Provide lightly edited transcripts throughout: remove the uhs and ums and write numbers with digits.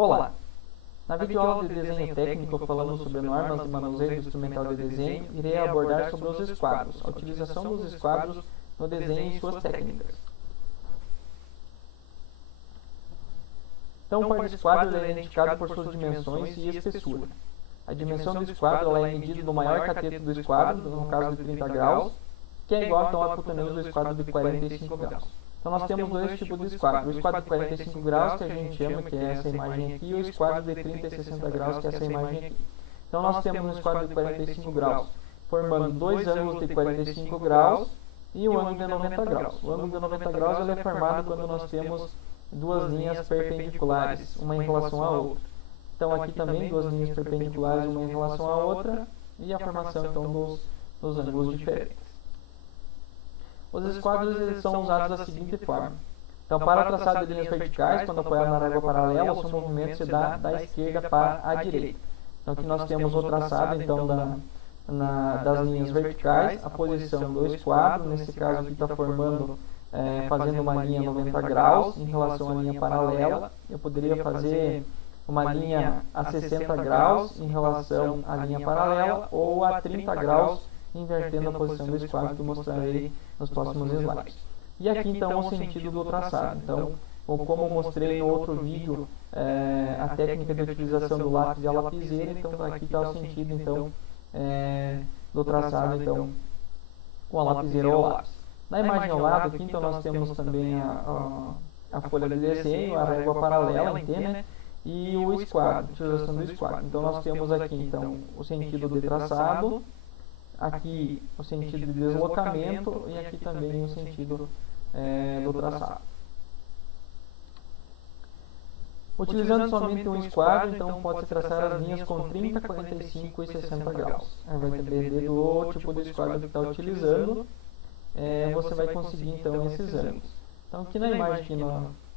Olá! Na videoaula de desenho técnico, falando sobre normas de manuseio do instrumental de desenho, irei abordar sobre os esquadros, a utilização dos esquadros no desenho e suas técnicas. Então, o par de esquadro é identificado por suas dimensões e espessura. A dimensão do esquadro é medida do maior cateto do esquadro, no caso de 30 graus, que é igual então à hipotenusa do esquadro de 45 graus. Então nós temos dois tipos de esquadro. O esquadro de 45 graus, que a gente chama, que é essa imagem aqui, e o esquadro de 30 e 60 graus, que é essa imagem aqui. Então nós temos um esquadro de 45 graus, formando dois ângulos de 45 graus e um ângulo de 90 graus. O ângulo de 90 graus ele é formado quando nós temos duas linhas perpendiculares, uma em relação à outra. Então aqui também duas linhas perpendiculares, uma em relação à outra, e a formação então dos ângulos diferentes. Os esquadros eles são usados da seguinte forma. Então, para o traçado de linhas verticais, quando apoiado na régua paralela, o seu movimento se dá da esquerda para a direita. Então, aqui nós temos o traçado então, das linhas verticais, a posição do esquadro, nesse caso aqui está formando, fazendo uma linha 90 graus em relação à linha paralela. Eu poderia fazer uma linha a 60 graus em relação à linha paralela ou a 30 graus, invertendo a posição do esquadro, que eu mostrarei nos próximos slides. E aqui então o sentido do traçado. Então, como eu mostrei no outro vídeo, a técnica de utilização do lápis e a lapiseira, então aqui está o sentido então, do traçado então, com a lapiseira ou lápis. Na imagem ao lado aqui, então nós temos também a folha de desenho, a régua paralela em T, né? E o esquadro, a utilização do esquadro. Então nós temos aqui então o sentido de traçado, aqui o sentido de deslocamento e aqui também o sentido do traçado. Utilizando somente um esquadro, então pode-se traçar as linhas com 30, 45 e 60 graus. Vai depender do tipo de esquadro que está utilizando, você vai conseguir então esses ângulos. Então aqui na imagem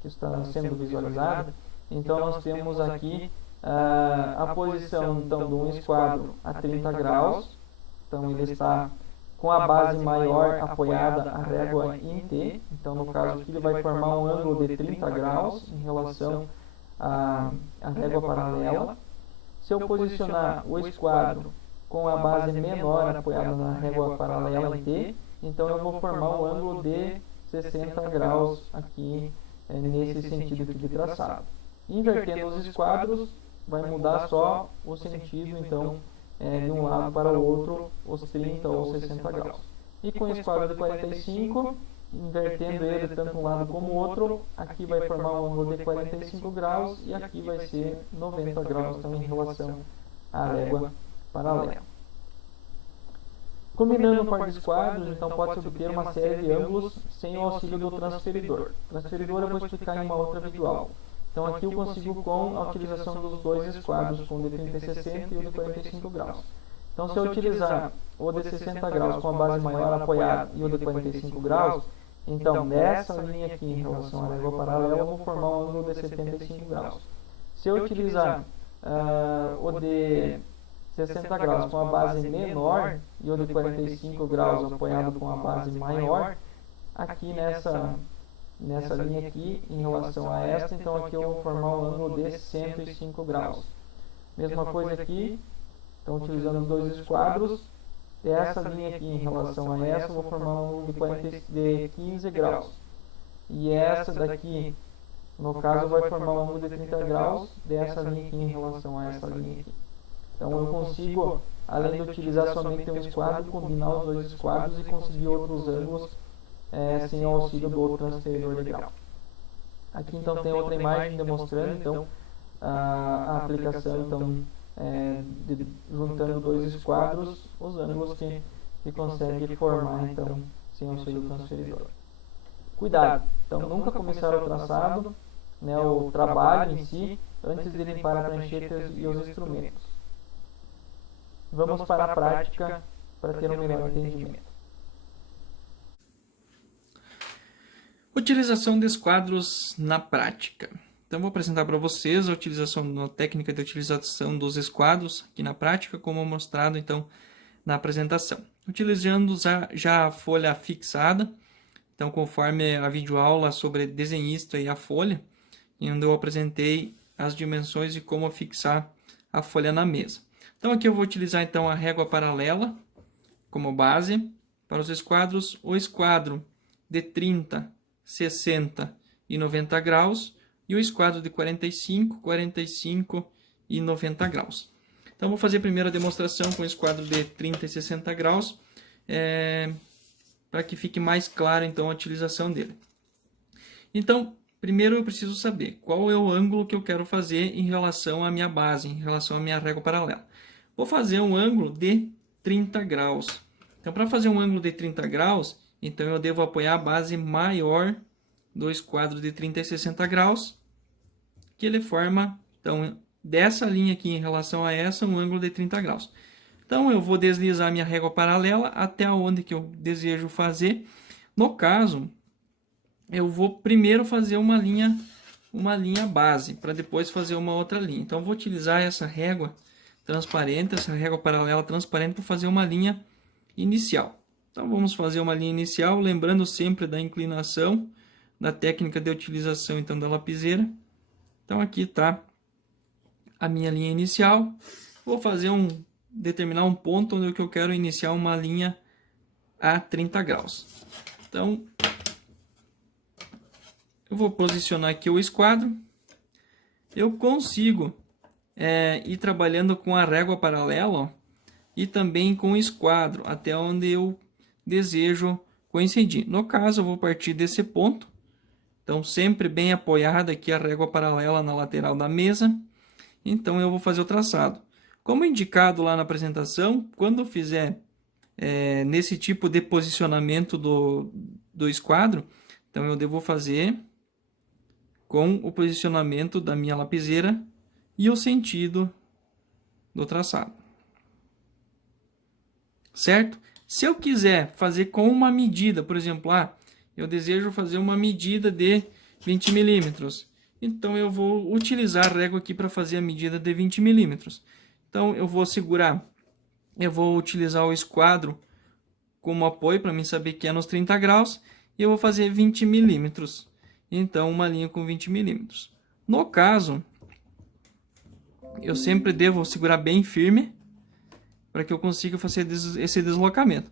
que está sendo visualizada, então nós temos aqui a posição então, de um esquadro a 30 graus. Então ele está com a base maior apoiada a régua em T. Então no caso aqui ele vai formar um ângulo de 30 graus em relação à régua paralela. Se eu posicionar o esquadro com a base menor apoiada na régua paralela em T, então eu vou formar um ângulo de 60 graus aqui nesse sentido aqui de traçado. Invertendo os esquadros, vai mudar só o sentido então de um lado para o outro, os 30 ou 60 graus. E com o esquadro de 45, invertendo ele tanto um lado como o outro, aqui vai formar um ângulo de 45 graus e aqui vai ser 90 graus então, em relação à régua paralela. Combinando um par de esquadros, então pode-se obter uma série de ângulos sem o auxílio do transferidor. O transferidor eu vou explicar em uma outra videoaula. Então aqui eu consigo com a utilização dos dois esquadros, com o de 30 e 60 e o de 45 graus. Então se eu utilizar o de 60 graus com a base maior apoiada e o de 45 graus, então nessa linha aqui em relação à régua paralela eu vou formar um ângulo de 75 graus. Se eu utilizar o de 60 graus com a base menor e o de 45 graus apoiado com a base maior, aqui nessa linha aqui, em relação a esta, então aqui eu vou formar um ângulo de 105 graus. Mesma coisa aqui, então utilizando os dois esquadros, essa linha aqui em relação a essa, eu vou formar um ângulo de 15 graus. E essa daqui, no caso, vai formar um ângulo de 30 graus dessa linha aqui em relação a essa linha aqui. Então eu consigo, além de utilizar somente um esquadro, combinar os dois esquadros e conseguir outros ângulos sem o auxílio do transferidor de grau. Aqui então tem outra imagem demonstrando então a aplicação então, juntando dois esquadros, os ângulos que consegue formar então sem o auxílio do transferidor. Cuidado, então nunca começar o traçado, o trabalho em si, antes de limpar a prancheta e os instrumentos. Vamos para a prática para ter um melhor entendimento. Utilização de esquadros na prática. Então vou apresentar para vocês a técnica de utilização dos esquadros aqui na prática, como mostrado então na apresentação. Utilizando já a folha fixada, então conforme a videoaula sobre desenhista e a folha, onde eu apresentei as dimensões e como fixar a folha na mesa. Então aqui eu vou utilizar então a régua paralela como base para os esquadros, o esquadro de 30, 60 e 90 graus e o esquadro de 45, 45 e 90 graus. Então vou fazer primeiro a demonstração com o esquadro de 30 e 60 graus, para que fique mais claro então a utilização dele. Então, primeiro eu preciso saber qual é o ângulo que eu quero fazer em relação à minha base, em relação à minha régua paralela. Vou fazer um ângulo de 30 graus. Então, para fazer um ângulo de 30 graus, então eu devo apoiar a base maior do esquadro de 30 e 60 graus, que ele forma, então, dessa linha aqui em relação a essa, um ângulo de 30 graus. Então, eu vou deslizar minha régua paralela até onde que eu desejo fazer. No caso, eu vou primeiro fazer uma linha base, para depois fazer uma outra linha. Então, eu vou utilizar essa régua transparente, essa régua paralela transparente, para fazer uma linha inicial. Então, vamos fazer uma linha inicial, lembrando sempre da inclinação, da técnica de utilização então da lapiseira. Então, aqui está a minha linha inicial. Vou fazer determinar um ponto onde eu quero iniciar uma linha a 30 graus. Então, eu vou posicionar aqui o esquadro. Eu consigo ir trabalhando com a régua paralela, ó, e também com o esquadro, até onde eu desejo coincidir. No caso, eu vou partir desse ponto. Então, sempre bem apoiada aqui a régua paralela na lateral da mesa. Então, eu vou fazer o traçado. Como indicado lá na apresentação, quando eu fizer nesse tipo de posicionamento do esquadro, então eu devo fazer com o posicionamento da minha lapiseira e o sentido do traçado. Certo? Se eu quiser fazer com uma medida, por exemplo, eu desejo fazer uma medida de 20 milímetros. Então, eu vou utilizar a régua aqui para fazer a medida de 20 milímetros. Então, eu vou segurar, eu vou utilizar o esquadro como apoio para mim saber que é nos 30 graus. E eu vou fazer 20 milímetros. Então, uma linha com 20 milímetros. No caso, eu sempre devo segurar bem firme para que eu consiga fazer esse deslocamento.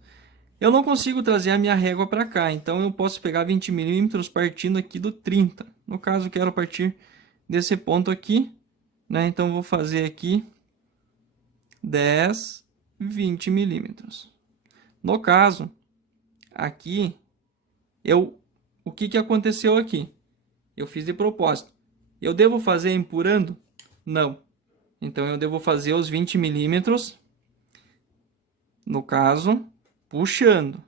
Eu não consigo trazer a minha régua para cá, então eu posso pegar 20 milímetros partindo aqui do 30. No caso, eu quero partir desse ponto aqui, né? Então, eu vou fazer aqui 10, 20 milímetros. No caso, aqui, o que aconteceu aqui? Eu fiz de propósito. Eu devo fazer empurrando? Não. Então, eu devo fazer os 20 milímetros, no caso, puxando.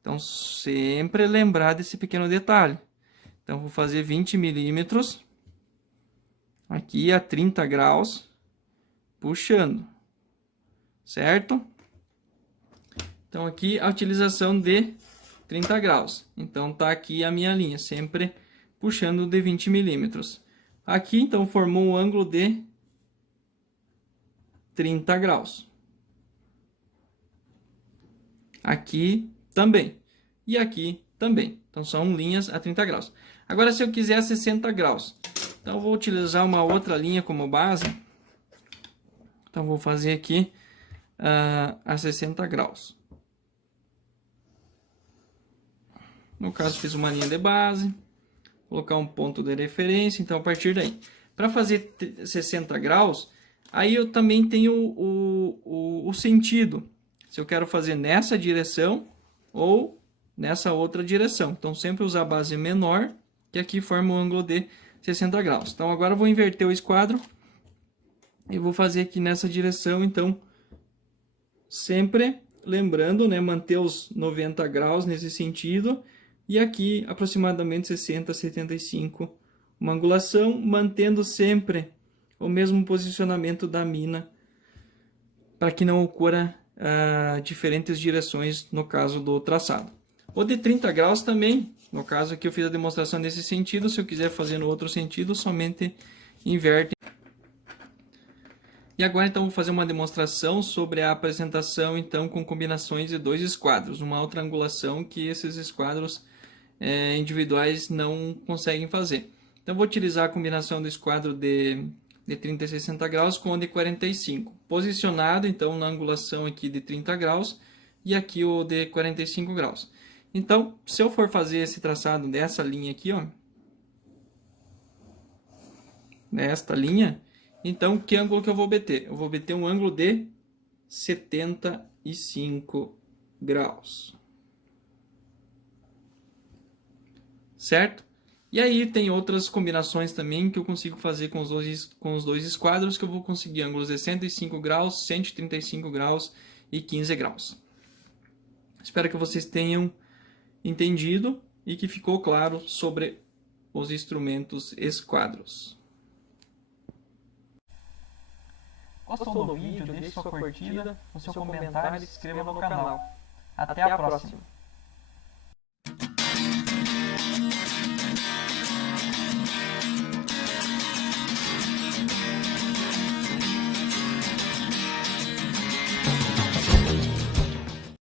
Então, sempre lembrar desse pequeno detalhe. Então, vou fazer 20 milímetros aqui a 30 graus, puxando. Certo? Então, aqui a utilização de 30 graus. Então, tá aqui a minha linha, sempre puxando de 20 milímetros. Aqui, então, formou um ângulo de 30 graus. Aqui também. E aqui também. Então, são linhas a 30 graus. Agora, se eu quiser 60 graus, então, eu vou utilizar uma outra linha como base. Então, vou fazer aqui a 60 graus. No caso, fiz uma linha de base, colocar um ponto de referência, então a partir daí. Para fazer 60 graus, aí eu também tenho o sentido. Se eu quero fazer nessa direção ou nessa outra direção. Então, sempre usar a base menor, que aqui forma um ângulo de 60 graus. Então, agora eu vou inverter o esquadro e vou fazer aqui nessa direção, então, sempre lembrando, né, manter os 90 graus nesse sentido. E aqui, aproximadamente 60, 75, uma angulação, mantendo sempre o mesmo posicionamento da mina, para que não ocorra diferentes direções no caso do traçado. O de 30 graus também, no caso aqui eu fiz a demonstração nesse sentido, se eu quiser fazer no outro sentido, somente inverte. E agora então vou fazer uma demonstração sobre a apresentação então com combinações de dois esquadros, uma outra angulação que esses esquadros individuais não conseguem fazer. Então, vou utilizar a combinação do esquadro de 30 e 60 graus com o de 45. Posicionado, então, na angulação aqui de 30 graus e aqui o de 45 graus. Então, se eu for fazer esse traçado dessa linha aqui, ó, nesta linha, então, que ângulo que eu vou obter? Eu vou obter um ângulo de 75 graus. Certo? E aí tem outras combinações também que eu consigo fazer com os dois esquadros, que eu vou conseguir ângulos de 105 graus, 135 graus e 15 graus. Espero que vocês tenham entendido e que ficou claro sobre os instrumentos esquadros. Gostou do vídeo? Deixe sua curtida, o seu comentário e se inscreva no canal. Até a próxima!